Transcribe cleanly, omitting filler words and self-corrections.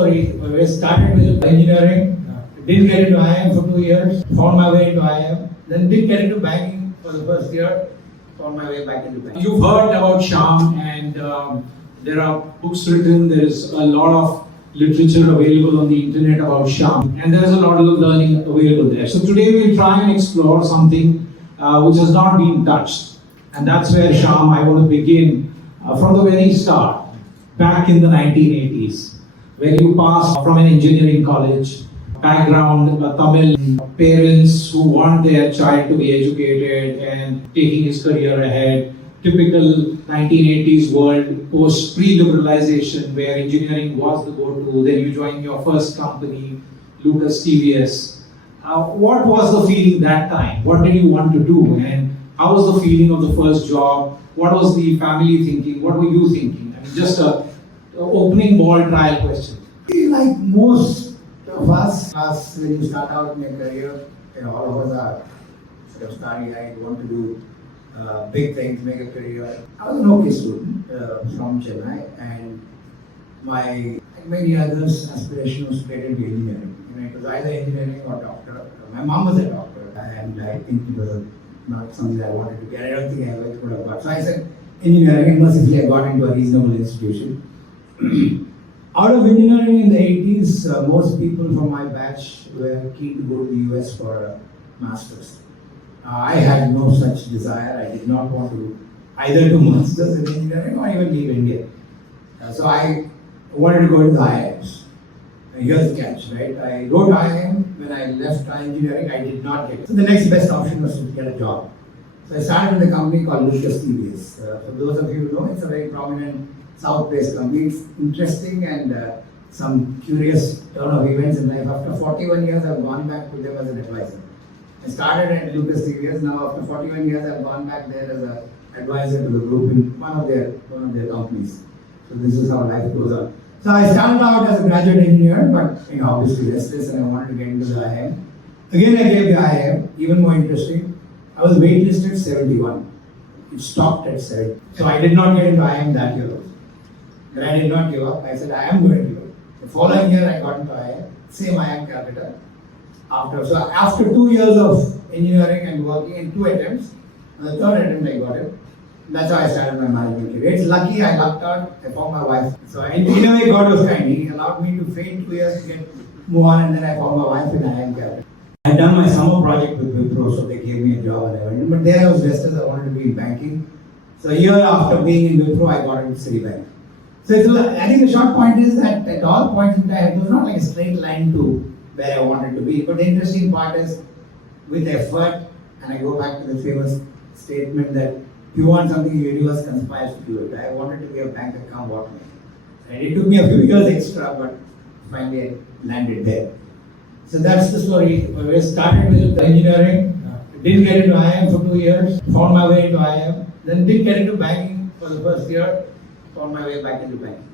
story. We started with engineering, didn't get into IIM for 2 years, found my way into IIM, then didn't get into banking for the first year, found my way back into banking. You've heard about Shyam, and there are books written, there is a lot of literature available on the internet about Shyam, and there is a lot of learning available there. So today we'll try and explore something which has not been touched, and that's where Shyam, I want to begin from the very start, back in the 1980s, where you passed from an engineering college, background, Tamil, parents who want their child to be educated and taking his career ahead. Typical 1980s world, post pre-liberalization, where engineering was the go-to. Then you joined your first company, Lucas TVS. What was the feeling that time? What did you want to do? And how was the feeling of the first job? What was the family thinking? What were you thinking? I mean, just a opening ball trial question. Like most of us, when you start out in a career, all of us are sort of starting, I want to do big things, make a career. I was an okay student from Chennai, and like many others, aspiration was straight into engineering. It was either engineering or doctor. My mom was a doctor, and I think it was not something I wanted to get. I don't think I ever could have got. So I said engineering, and mercifully I got into a reasonable institution. Out of engineering in the 80s, most people from my batch were keen to go to the US for a master's. I had no such desire. I did not want to either do masters in engineering or even leave India. So I wanted to go to the IIMs. Here's the catch, right? I wrote IIM. When I left engineering, I did not get it. So the next best option was to get a job. So I started with a company called Lucas TVS. For those of you who know, it's a very prominent South-based company. It's interesting and some curious turn of events in life. After 41 years, I've gone back to them as an advisor. I started at Lucas TVS. Now, after 41 years, I've gone back there as an advisor to the group in one of their companies. So this is how life goes on. So I started out as a graduate engineer, but obviously restless, and I wanted to get into the IIM. Again, I gave the IIM. Even more interesting, I was waitlisted 71. It stopped at 70. So I did not get into IIM that year. But I did not give up. I said, I am going to do it. The following year, I got into IIM, same IIM Calcutta. After 2 years of engineering and working in 2 attempts, on the 3rd attempt I got it. That's how I started my management career. It's lucky I lucked out, I found my wife. So in a way, God was kind. He allowed me to fail 2 years to move on, and then I found my wife in IIM Calcutta. I had done my summer project with Wipro, so they gave me a job and I went in. But there I was restless, I wanted to be in banking. So a year after being in Wipro, I got into Citibank. So I think the short point is that at all points in time, it was not like a straight line to where I wanted to be. But the interesting part is, with effort, and I go back to the famous statement that if you want something, the universe conspires to do it. I wanted to be a banker, come what may. And it took me a few years extra, but finally I landed there. So that's the story. We started with engineering, didn't get into IIM for 2 years, found my way into IIM, then didn't get into banking for the first year, found my way back into banking.